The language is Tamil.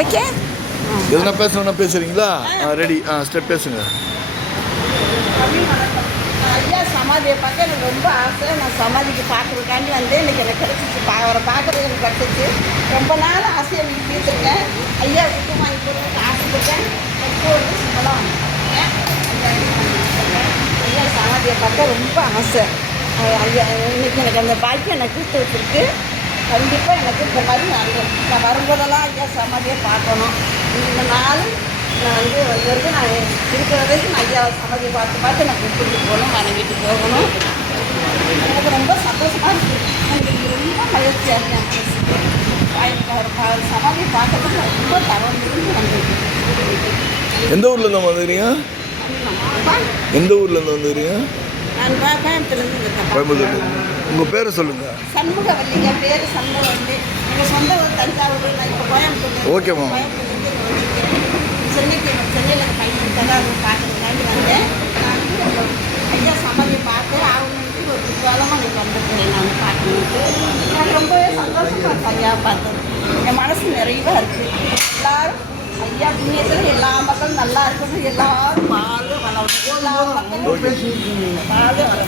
ஓகே. எதுனா பேசணும்னா பேசுகிறீங்களா? ரெடி. ஸ்டெப் பேசுங்க. ஐயா சமாதியை பார்க்க எனக்கு ரொம்ப ஆசை. நான் சமாதிக்கு பார்க்குறதுக்காண்டி வந்து இன்றைக்கி எனக்கு கிடச்சிச்சு. அவரை பார்க்குறது எனக்கு கிடச்சிச்சு. ரொம்ப நாள் ஆசையை எனக்கு தீர்த்துருக்கேன். ஐயா விட்டு வாங்கி கொடுக்க ஆசைப்பட்டேன். இப்போ வந்து சிம்பிளாக வந்துருக்கேன். ஐயா சமாதியை பார்க்க ரொம்ப ஆசை. ஐயா இன்றைக்கி எனக்கு அந்த பாக்கியம் எனக்கு கொடுத்து வச்சுருக்கு. கண்டிப்பாக எனக்கு இந்த மாதிரி நான் வரும்போதெல்லாம் ஐயா சமாதியை பார்க்கணும். இந்த நாள் நான் வந்து வந்து நான் இருக்கிற வரைக்கும் நான் ஐயா சமாதியை பார்த்து நான் கூப்பிட்டு போகணும், வணங்கிட்டு போகணும். எனக்கு ரொம்ப சந்தோஷமாக இருக்குது. எனக்கு ரொம்ப மகிழ்ச்சியாக இருக்கேன். அவர் சமாதியை பார்க்கறதுக்கு ரொம்ப தவறு வந்துருக்கு. எந்த ஊர்லேருந்து வந்துக்கிறீங்க? எந்த ஊர்லேருந்து வந்துக்கிறீங்க? நான் கோயம்புத்தூர்லேருந்து இருக்கேன். கோயம்புத்தூர்லேருந்து. உங்கள் பேரை சொல்லுங்கள். சண்முகவல்லிங்க. பேர் சண்முகவல்லி. எங்கள் சொந்த ஊர் தஞ்சாவூர். நான் இப்போ கோயம்புத்தூர். ஓகேம்மா. சென்னையில் பையன் தகாது பார்க்கறதுக்காண்டி வந்தேன். நான் வந்து ஐயா சமாதியை பார்த்து ஆகணுன்ட்டு ஒரு காலமாக எனக்கு வந்துருக்கேன். நான் பார்க்கணுன்ட்டு எனக்கு ரொம்பவே சந்தோஷமாக இருக்கு ஐயா பார்த்தது. என் மனசு நிறைவாக இருக்குது. எல்லோரும் ஐயா புண்ணியத்தில் எல்லா மக்களும் நல்லா இருக்கணும். எல்லோரும் வாழ்க வளரணும். எல்லா மக்களும் வாழ்க வளரணும்.